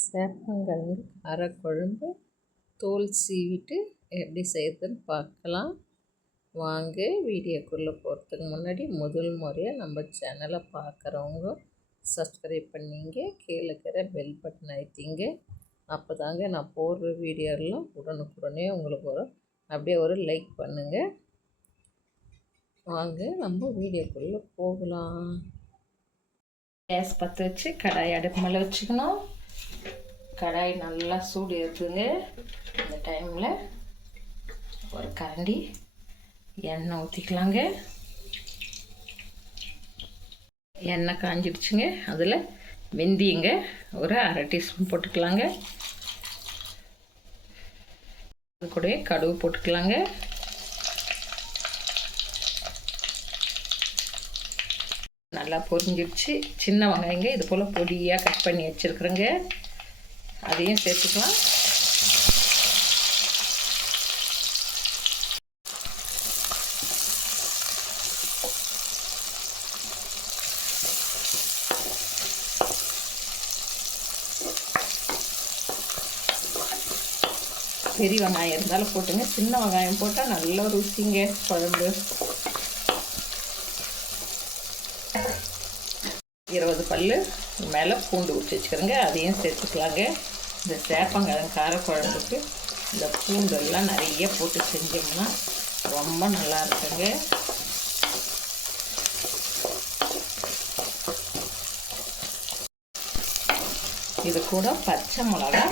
சேப்பங்கிழங்கு காரக்குழம்பு தோல் சீவிட்டு எப்படி செய்கிறதுன்னு பார்க்கலாம் வாங்க. வீடியோக்குள்ளே போகிறதுக்கு முன்னாடி முதல் முறையாக நம்ம சேனலை பார்க்குறவங்க சப்ஸ்கிரைப் பண்ணிங்க, கீழே இருக்கிற பெல் பட்டன் அழுத்திங்க. அப்போ தாங்க நான் போடுற வீடியோலாம் உடனுக்குடனே உங்களுக்கு வரும். அப்படியே ஒரு லைக் பண்ணுங்கள். வாங்க நம்ம வீடியோக்குள்ளே போகலாம். கேஸ் பற்ற வச்சு கடாய் அடுப்பு மேலே வச்சுக்கணும். கடாய் நல்லா சூடு ஏற்றுங்க. இந்த டைமில் ஒரு கரண்டி எண்ணெய் ஊற்றிக்கலாங்க. எண்ணெய் காஞ்சிடுச்சுங்க. அதில் வெந்தயங்க ஒரு அரை டீஸ்பூன் போட்டுக்கலாங்க. அது கூட கடுகு போட்டுக்கலாங்க. நல்லா பொரிஞ்சிடுச்சு. சின்ன வெங்காயங்க இது போல் பொடியாக கட் பண்ணி வச்சுருக்குறேங்க, அதையும் சேர்த்துக்கலாம். பெரிய வெங்காயம் இருந்தாலும் போட்டுங்க, சின்ன வெங்காயம் போட்டால் நல்ல ருசிங்க குழம்பு. 20 பல் மேலே பூண்டு ஊற்றி வச்சுக்கிறேங்க, அதையும் சேர்த்துக்கலாங்க. இந்த சேப்பங்கிழங்கு காரக்குழம்புக்கு இந்த பூண்டெல்லாம் நிறைய போட்டு செஞ்சோம்னா ரொம்ப நல்லா இருக்குங்க. இது கூட பச்சை மிளகா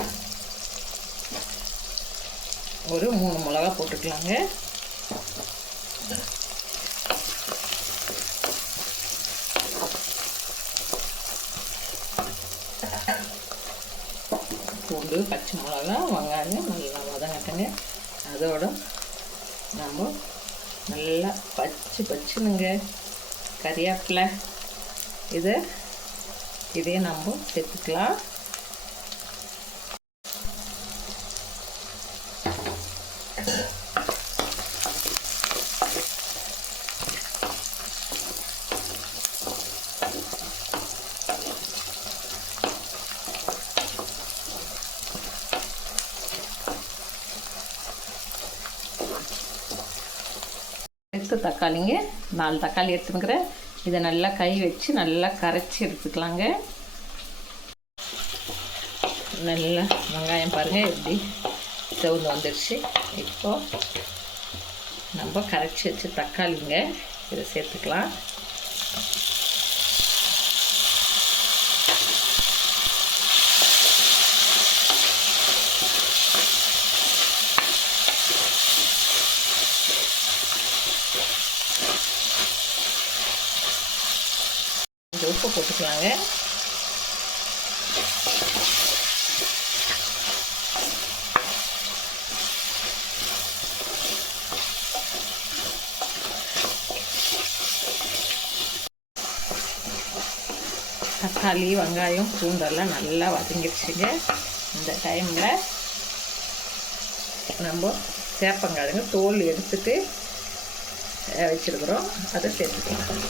ஒரு 3 மிளகா போட்டுக்கலாங்க. பூண்டு, பச்சை மிளகா, வெங்காயம் நல்லா வதங்கட்டுங்க. அதோட நம்ம நல்லா பச்சுனுங்க கறிவேப்பிலை இதே நம்ம சேர்த்துக்கலாம். தக்காளிங்க 4 தக்காளி எடுத்துக்கிறேன். இதை நல்லா கை வச்சு நல்லா கரைச்சி எடுத்துக்கலாங்க. நல்லா வெங்காயம் பாருங்கள் எப்படி செவந்து வந்துடுச்சு. இப்போது நம்ம கரைச்சி வச்சு தக்காளிங்க இதை சேர்த்துக்கலாம். உப்பு போட்டுக்கலாங்க. தக்காளி, வெங்காயம், பூண்டெல்லாம் நல்லா வதங்கிடுச்சுங்க. இந்த டைமில் நம்ம சேப்பங்கிழங்கு தோல் எடுத்துட்டு வச்சுருக்குறோம், அதை சேர்த்துக்கலாம்.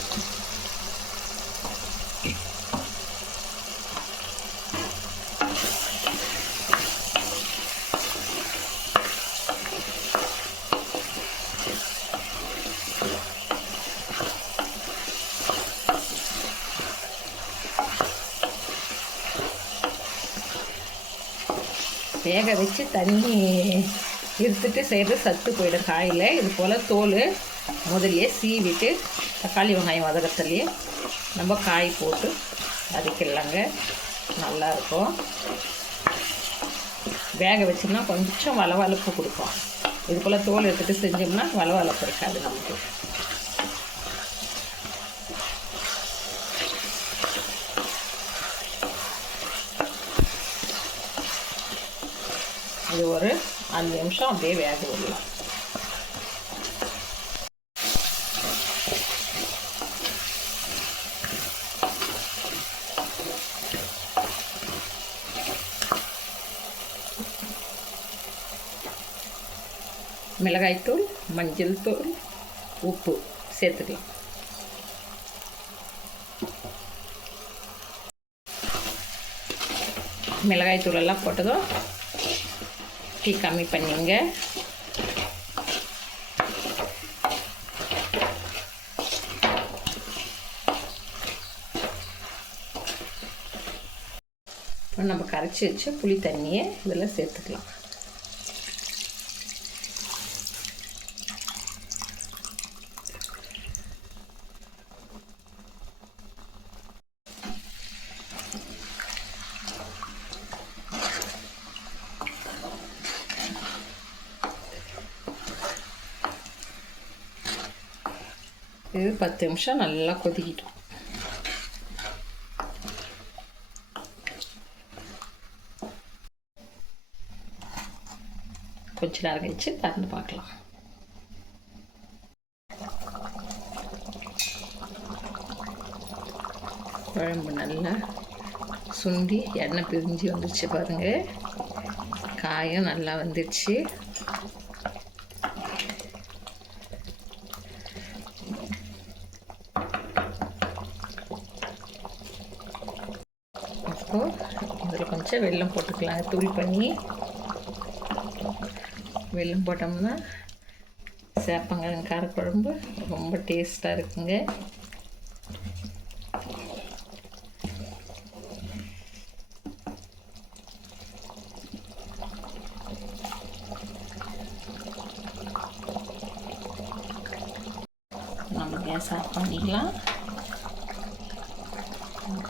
வேக வச்சு தண்ணி இருத்துட்டு செய்கிறது சத்து போயிடும் காயில். இது போல் தோல் முதல்லையே சீவிட்டு தக்காளி வெங்காயம் வதக்கத்துலேயே நம்ம காய் போட்டு வதக்கிடலாங்க, நல்லாயிருக்கும். வேக வச்சோம்னா கொஞ்சம் வளவளப்பு கொடுக்கும். இது போல் தோல் எடுத்துகிட்டு செஞ்சோம்னா வளவளப்பு இருக்காது நமக்கு. இது ஒரு 5 நிமிஷம் அப்படியே வேக விடலாம். மிளகாய்த்தூள், மஞ்சள் தூள், உப்பு சேர்த்துக்கலாம். மிளகாய் தூளெல்லாம் போட்டதும் டீ கம்மி பண்ணிங்க. இப்போ நம்ம கரைச்சி வச்ச புளி தண்ணியை இதில் சேர்த்துக்கலாம். இது 10 நிமிஷம் நல்லா கொதிக்கிட்டோம். கொஞ்ச நேரம் கழிச்சு திறந்து பார்க்கலாம். குழம்பு நல்லா சுண்டி எண்ணெய் பிரிஞ்சு வந்துடுச்சு பாருங்கள். காயும் நல்லா வந்துடுச்சு. இதில் கொஞ்சம் வெல்லம் போட்டுக்கலாம். தூள் பண்ணி வெல்லம் போட்டோம்னா சேப்பங்கிழங்கு காரக்குழம்பு ரொம்ப டேஸ்ட்டாக இருக்குங்க. நம்ம கேஸ் ஆஃப் பண்ணிக்கலாம்.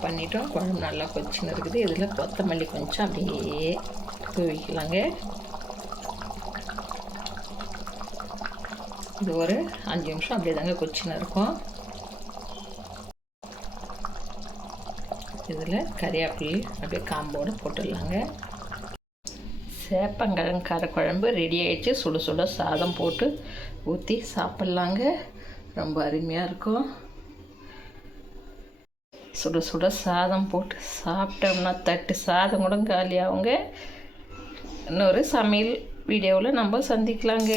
பண்ணிட்டோம். குழம்பு நல்லா கொதிச்சுன்னு இருக்குது. இதில் கொத்தமல்லி கொஞ்சம் அப்படியே தூவிக்கலாங்க. இது ஒரு 5 நிமிஷம் அப்படியே தாங்க கொதிச்சுன்னு இருக்கும். இதில் கறிவேப்பிலை அப்படியே காம்போடு போட்டுடலாங்க. சேப்பங்கிழங்கு காரக்குழம்பு ரெடி ஆகிடுச்சு. சுட சுட சாதம் போட்டு ஊற்றி சாப்பிட்லாங்க. ரொம்ப அருமையாக இருக்கும். சுட சுட சாதம் போட்டு சாப்பிட்டோம்னா தட்டு சாதம் கூட காலியாகுங்க. இன்னொரு சமையல் வீடியோவில் நம்ம சந்திக்கலாங்க.